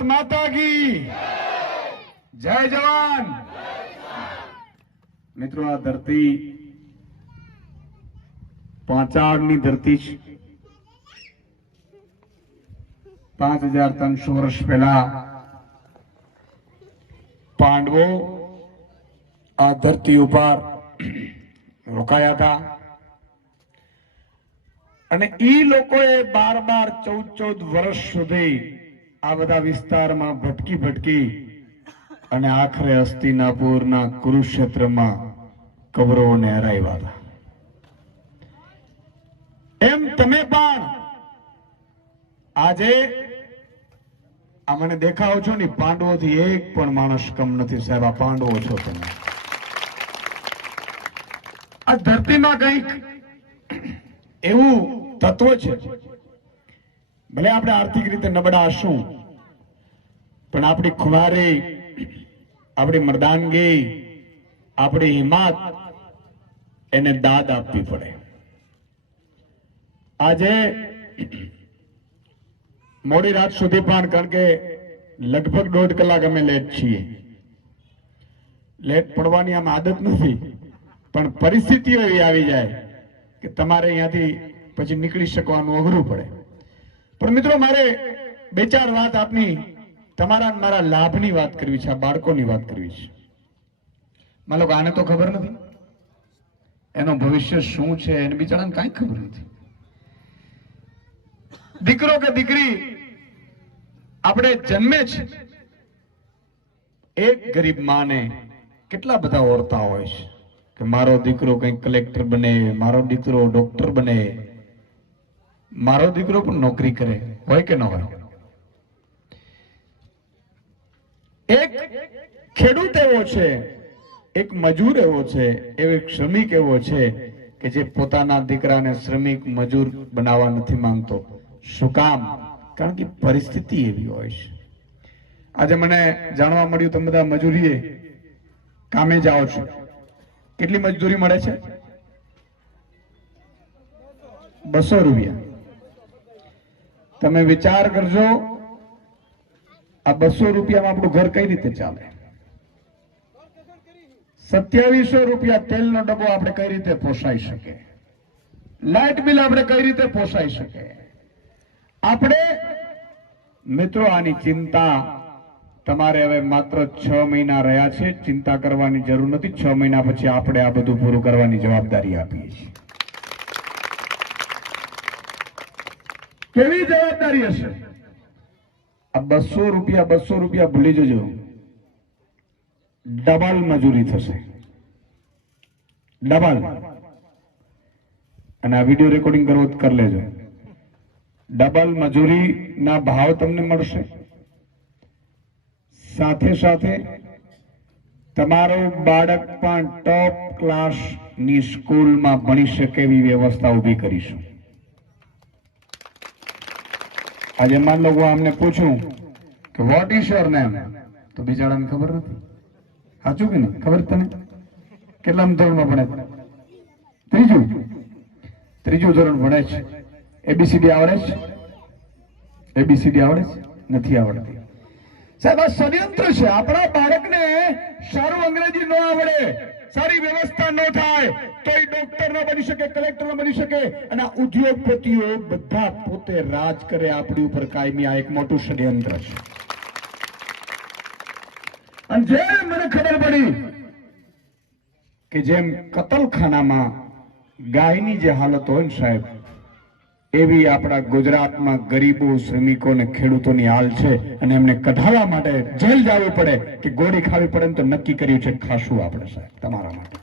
भारत माता की जय जवान। મિત્રો આ ધરતી પાંચાળની ધરતી છે। 5300 વર્ષ પહેલા પાંડવો આ ધરતી ઉપર રોકાયા હતા અને ઈ લોકોએ 12-14 વર્ષ સુધી આ બધા વિસ્તારમાં ભટકી અને આખરે હસ્તિનાપુરના કુરુક્ષેત્રમાં કૌરવોને હરાવ્યા હતા। એમ તમે પણ આજે આ મને દેખાવ છો ને, પાંડવોથી એક પણ માણસ કમ નથી સાહેબ, આ પાંડવો છો તમે। આ ધરતીમાં કંઈક એવું તત્વ છે, ભલે આપણે આર્થિક રીતે નબળા હશું પણ આપણી ખુમારી, આપણી મર્દાનગી, આપણી હિંમત એને દાદ આપવી પડે। આજે મોડી રાત સુધી પણ, કારણ કે લગભગ 1.5 કલાક અમે લેટ છીએ। લેટ પડવાની આમ આદત નથી પણ પરિસ્થિતિઓ એવી આવી જાય કે તમારે અહીંયાથી પછી નીકળી શકવાનું અઘરું પડે। પણ મિત્રો મારે 2-4 વાત આપની તમારા મારા લાભની વાત કરવી છે, આ બાળકોની વાત કરવી છે। માનો કે આને તો ખબર નથી એનો ભવિષ્ય શું છે, એને બિચારાને કાંઈ ખબર નથી। દીકરો કે દીકરી આપણે જન્મે છે, એક ગરીબ માને કેટલા બધા ઓરતા હોય છે કે મારો દીકરો કંઈક કલેક્ટર બને, મારો દીકરો ડોક્ટર બને, મારો દીકરો પણ નોકરી કરે, હોય કે ન હોય? એક ખેડૂત એવો છે, એક મજૂર એવો છે, એક શ્રમિક એવો છે કે જે પોતાના દીકરાને શ્રમિક મજૂર બનાવવા નથી માંગતો। શું કામ? કારણ કે પરિસ્થિતિ એવી હોય છે। આજે મને જાણવા મળ્યું તમે બધા મજૂરીએ કામે જાઓ છો, કેટલી મજદૂરી મળે છે? 200 રૂપિયા। તમે વિચાર કરજો આ 200 રૂપિયામાં આપણું ઘર કઈ રીતે ચાલે? 2700 રૂપિયા તેલનો ડબ્બો આપણે કઈ રીતે પોસાઈ શકે? લાઇટ બિલ આપણે કઈ રીતે પોસાઈ શકે? આપણે મિત્રો આની ચિંતા તમારે હવે માત્ર 6 મહિના રહ્યા છે, ચિંતા કરવાની જરૂર નથી। 6 મહિના પછી આપણે આ બધું પૂરું કરવાની જવાબદારી આપીએ છીએ। કેવી જવાબદારી હશે? આ 200 રૂપિયા ભૂલી જજો, ડબલ મજૂરી થશે, ડબલ। અને આ વિડીયો રેકોર્ડિંગ કરવો તો કરી લેજો। ડબલ મજૂરીના ભાવ તમને મળશે, સાથે સાથે તમારું બાળક પણ ટોપ ક્લાસની સ્કૂલમાં ભણી શકે એવી વ્યવસ્થા ઊભી કરીશું। આજે માન લો અમને પૂછું કે વોટ ઇઝ યોર નેમ, તો બિચારાને ખબર નથી, સાચું કે નહીં? ખબર તને કેટલામ ધોરણમાં ભણે? ત્રીજું ધોરણ ભણે છે। એબીસીડી આવડે છે? એબીસીડી આવડે છે? નથી આવડતી સાહેબ। આ ષડયંત્ર છે। આપણા બાળકને સારું અંગ્રેજી ન આવડે, સારી વ્યવસ્થા ન થાય તો એ ડોક્ટર ન બની શકે, કલેક્ટર ન બની શકે, અને ઉદ્યોગપતિઓ બધા પોતે રાજ કરે આપણી ઉપર કાયમી। આ એક મોટું ષડયંત્ર છે। અને જેમ મને ખબર પડી કે જેમ કતલખાનામાં ગાયની જે હાલત હોય ને સાહેબ, એવી આપણા ગુજરાતમાં ગરીબો, શ્રમિકો અને ખેડૂતોની હાલ છે। અને એમને કઢાવવા માટે જેલ જવું પડે કે ગોળી ખાવી પડે તો નક્કી કર્યું છે ખાશું આપણે સાહેબ તમારા માટે।